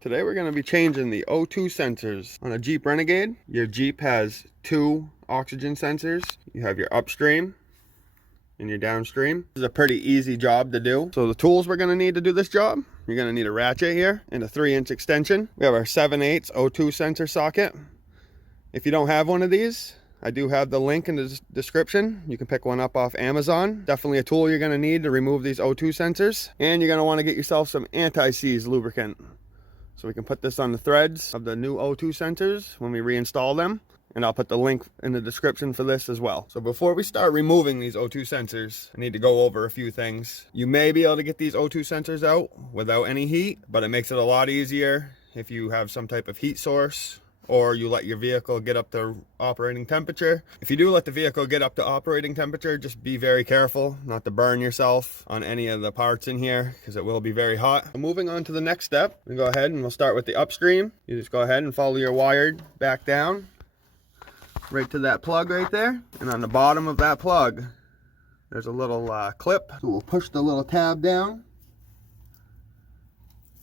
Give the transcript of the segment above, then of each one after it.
Today we're going to be changing the O2 sensors on a Jeep Renegade. Your Jeep has two oxygen sensors. You have your upstream and your downstream. This is a pretty easy job to do. So the tools we're going to need to do this job, you're going to need a ratchet here and a 3-inch extension. We have our 7/8 O2 sensor socket. If you don't have one of these, I do have the link in the description. You can pick one up off Amazon. Definitely a tool you're going to need to remove these O2 sensors. And you're going to want to get yourself some anti-seize lubricant. So we can put this on the threads of the new O2 sensors when we reinstall them. And I'll put the link in the description for this as well. So before we start removing these O2 sensors, I need to go over a few things. You may be able to get these O2 sensors out without any heat, but it makes it a lot easier if you have some type of heat source or you let your vehicle get up to operating temperature. If you do let the vehicle get up to operating temperature, just be very careful not to burn yourself on any of the parts in here because it will be very hot. Moving on to the next step, we go ahead and we'll start with the upstream. You just go ahead and follow your wire back down right to that plug right there. And on the bottom of that plug, there's a little clip. So we'll push the little tab down.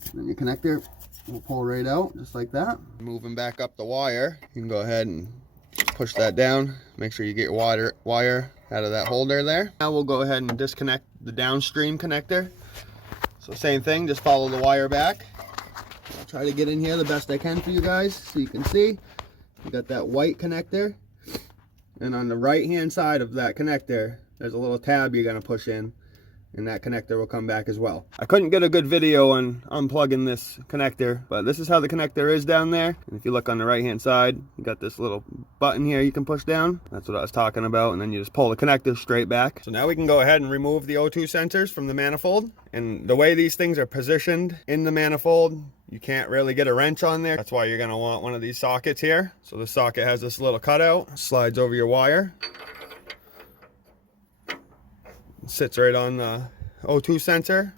And then your connector will pull right out, just like that. Moving back up the wire, you can go ahead and push that down. Make sure you get your wire out of that holder there. Now we'll go ahead and disconnect the downstream connector. So same thing, just follow the wire back. I'll try to get in here the best I can for you guys so you can see. You got that white connector. And on the right hand side of that connector, there's a little tab you're gonna push in. And that connector will come back as well. I couldn't get a good video on unplugging this connector, but this is how the connector is down there. And if you look on the right hand side, you got this little button here you can push down. That's what I was talking about. And then you just pull the connector straight back. So now we can go ahead and remove the O2 sensors from the manifold. And the way these things are positioned in the manifold, you can't really get a wrench on there. That's why you're gonna want one of these sockets here. So the socket has this little cutout, slides over your wire. Sits right on the O2 sensor.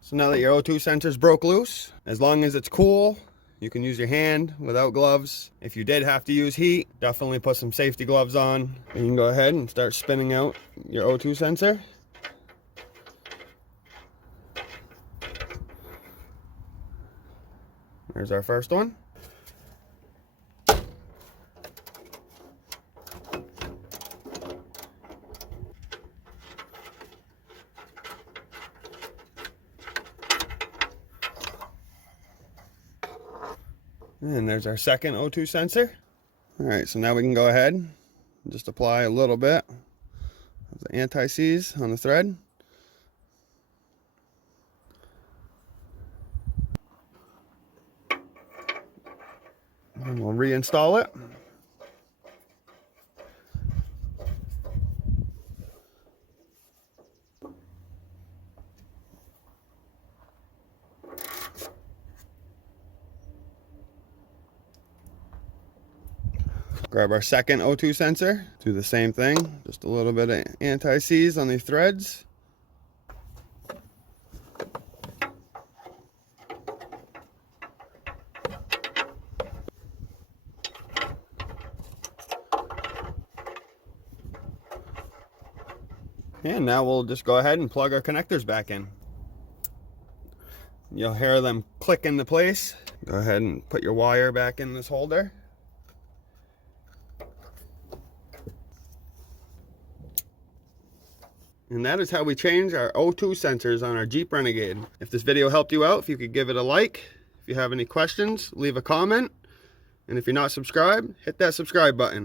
So now that your O2 sensor's broke loose, as long as it's cool, you can use your hand without gloves. If you did have to use heat, definitely put some safety gloves on. And you can go ahead and start spinning out your O2 sensor. There's our first one. And there's our second O2 sensor. All right, so now we can go ahead and just apply a little bit of the anti-seize on the thread. And we'll reinstall it. Grab our second O2 sensor, do the same thing, just a little bit of anti-seize on these threads. And now we'll just go ahead and plug our connectors back in. You'll hear them click into place. Go ahead and put your wire back in this holder. And that is how we change our O2 sensors on our Jeep Renegade. If this video helped you out, if you could give it a like. If you have any questions, leave a comment. And if you're not subscribed, hit that subscribe button.